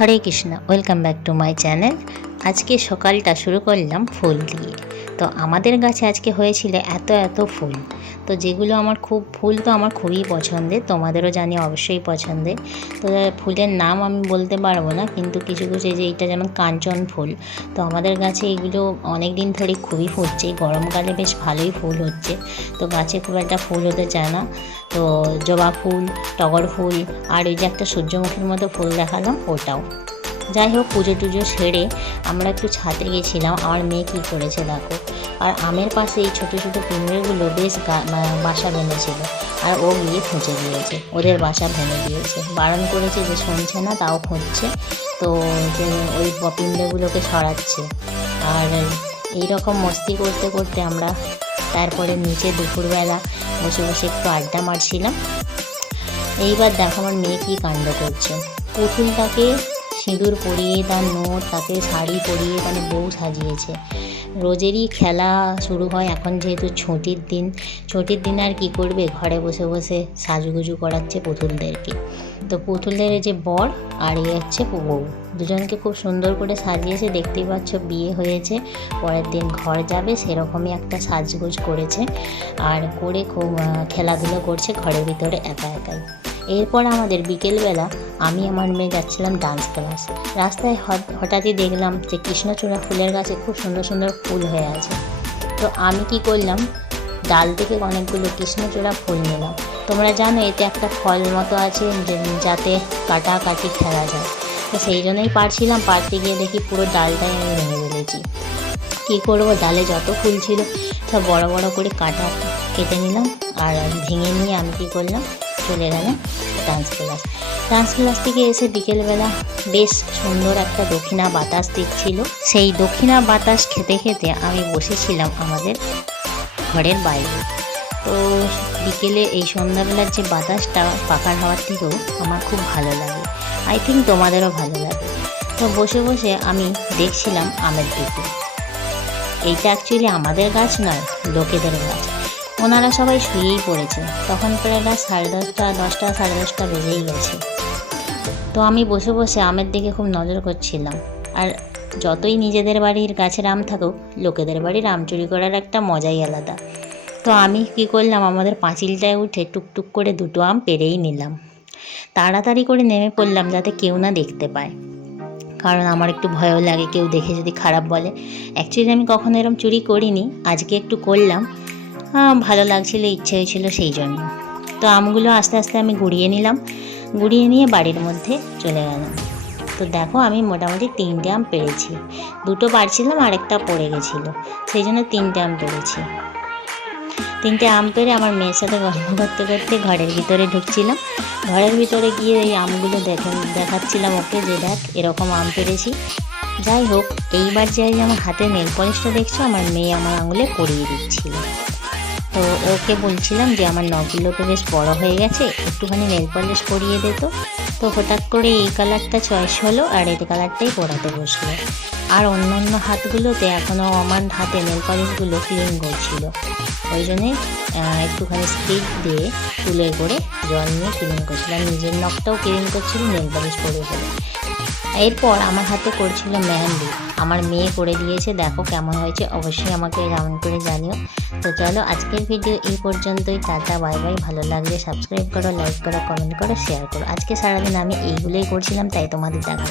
Hare Krishna, welcome back to my channel. আজকে সকালটা শুরু করলাম ফুল দিয়ে। তো আমাদের গাছে আজকে হয়েছিল এত ফুল। তো যেগুলো ফুল তো আমার খুবই পছন্দের, তোমাদেরও জানি অবশ্যই পছন্দের। তো ফুলের নাম আমি বলতে পারবো না, কিন্তু কিছু যে এইটা যেমন কাঞ্চন ফুল। তো আমাদের গাছে এগুলো অনেক দিন ধরে খুবই ফুটছে, গরমকালে বেশ ভালোই ফুল হচ্ছে। তো গাছে খুব একটা ফুল হতে চায় না। তো জবা ফুল, টগর ফুল, আর ওই যে একটা সূর্যমুখীর মতো ফুল দেখালাম ওটাও। যাই হোক, পুজো টুজো সেরে আমরা একটু ছাদে গেছিলাম। আমার মেয়ে কী করেছে দেখো, আর আমের পাশে এই ছোটো ছোটো পিঁমড়েগুলো বেশ বাসা বেঁধেছিল, আর ও গিয়ে খুঁজে দিয়েছে, ওদের বাসা ভেঙে দিয়েছে। বারণ করেছে যে শুনছে না, তাও খুঁজছে। তো ওই পিঁমড়েগুলোকে সরাচ্ছে। আর এইরকম মস্তি করতে করতে আমরা তারপরে নিচে দুপুরবেলা বসে বসে একটু আড্ডা মারছিলাম। এইবার দেখো আমার মেয়ে কী কাণ্ড করছে। পুতুলটাকে সিঁদুর পরিয়ে, তার নোট, তাকে শাড়ি পরিয়ে মানে বউ সাজিয়েছে। রোজেরই খেলা শুরু হয় এখন, যেহেতু ছুটির দিন আর কি করবে, ঘরে বসে বসে সাজুগুজু করাচ্ছে পুতুলদেরকে। তো পুতুলের যে বর আর হচ্ছে বউ, দুজনকে খুব সুন্দর করে সাজিয়েছে। দেখতেই পাচ্ছ, বিয়ে হয়েছে, পরের দিন ঘর যাবে, সেরকমই একটা সাজগোজ করেছে। আর করে খুব খেলাধুলো করছে ঘরের ভিতরে একাই। এরপর আমাদের বিকেলবেলা আমি আমার মেয়ে যাচ্ছিলাম ডান্স ক্লাস। রাস্তায় হঠাৎই দেখলাম যে কৃষ্ণচূড়া ফুলের গাছে খুব সুন্দর সুন্দর ফুল হয়ে আছে। তো আমি কি করলাম, ডাল থেকে অনেকগুলো কৃষ্ণচূড়া ফুল নিলাম। তোমরা জানো এতে একটা ফল মতো আছে যাতে কাটাকাটি খেলা যায়। তো সেই জন্যই পারতে গিয়ে দেখি পুরো ডালটাই আমি ভেঙে ফেলেছি। কী করবো, ডালে যত ফুল ছিল সব বড় বড় করে কেটে নিলাম। আর ভেঙে নিয়ে আমি কী করলাম, চলে গেলাম ডান্স ক্লাস থেকে এসে বিকেলবেলা বেশ সুন্দর একটা দক্ষিণা বাতাস দিচ্ছিল। সেই দক্ষিণা বাতাস খেতে খেতে আমি বসেছিলাম আমাদের ঘরের বাইরে। তো বিকেলে এই সন্ধ্যাবেলার যে বাতাসটা পাখার হাওয়ার থেকেও আমার খুব ভালো লাগে, আই থিঙ্ক তোমাদেরও ভালো লাগে। তো বসে বসে আমি দেখছিলাম আমের দিকে। এইটা অ্যাকচুয়ালি আমাদের গাছ নয়, লোকেদের গাছ। ওনারা সবাই শুয়েই পড়েছে, তখন প্রায় রাত 10:30 10:30 বেজেই গেছে। তো আমি বসে বসে আমের দিকে খুব নজর করছিলাম। আর যতই নিজেদের বাড়ির গাছের আম থাকুক, লোকেদের বাড়ির আম চুরি করার একটা মজাই আলাদা। তো আমি কি করলাম, আমাদের পাঁচিলটায় উঠে টুকটুক করে 2টো আম পেড়েই নিলাম। তাড়াতাড়ি করে নেমে পড়লাম যাতে কেউ না দেখতে পায়, কারণ আমার একটু ভয়ও লাগে কেউ দেখে যদি খারাপ বলে। অ্যাকচুয়ালি আমি কখনো এরকম চুরি করিনি, আজকে একটু করলাম, ভালো লাগছিল, ইচ্ছে হয়েছিল সেই জন্য। তো আমগুলো আস্তে আস্তে আমি গুঁড়িয়ে নিয়ে বাড়ির মধ্যে চলে গেলাম। তো দেখো, আমি মোটামুটি 3টে আম পেড়েছি। 2টো পারছিলাম, আরেকটা পড়ে গেছিলো, সেই জন্য 3টে আম পেড়েছি। 3টে আম পেড়ে আমার মেয়ের সাথে গল্প করতে করতে ঘরের ভিতরে ঢুকছিলাম। ঘরের ভিতরে গিয়ে এই আমগুলো দেখাচ্ছিলাম ওকে, যে দেখ এরকম আম পেড়েছি। যাই হোক, এইবার যে আমার হাতে নেল পলিশটা দেখছো, আমার মেয়ে আমার আঙুলে পরিয়ে দিচ্ছিল। তো ওকে বলছিলাম যে আমার নখগুলো তো বেশ বড় হয়ে গেছে, একটুখানি নেল পলিশ করিয়ে দিত। তো হঠাৎ করে এই কালারটা চয়েস হলো, আর এই কালারটাই পরাতে বসলো। আর অন্য হাতগুলোতে এখনও আমার হাতে নেল পলিশগুলো ক্লিন করছিল, ওই জন্যে একটুখানি স্পিড দিয়ে তুলে করে জল নিয়ে ক্লিন করছিল। আর নিজের নখটাও ক্লিন করছিল নেল পলিশ পরে বলে। এরপর আমার হাতে করছিল মেহেন্দি, আমার মেয়ে করে দিয়েছে। দেখো কেমন হয়েছে, অবশ্যই আমাকে কমেন্ট করে জানিও। তো চলো, আজকের ভিডিও এই পর্যন্তই। Tata, bye bye. ভালো লাগলে সাবস্ক্রাইব করো, লাইক করো, কমেন্ট করো, শেয়ার করো। আজকে সারাদিন আমি এইগুলোই করছিলাম, তাই তোমাদের দেখা।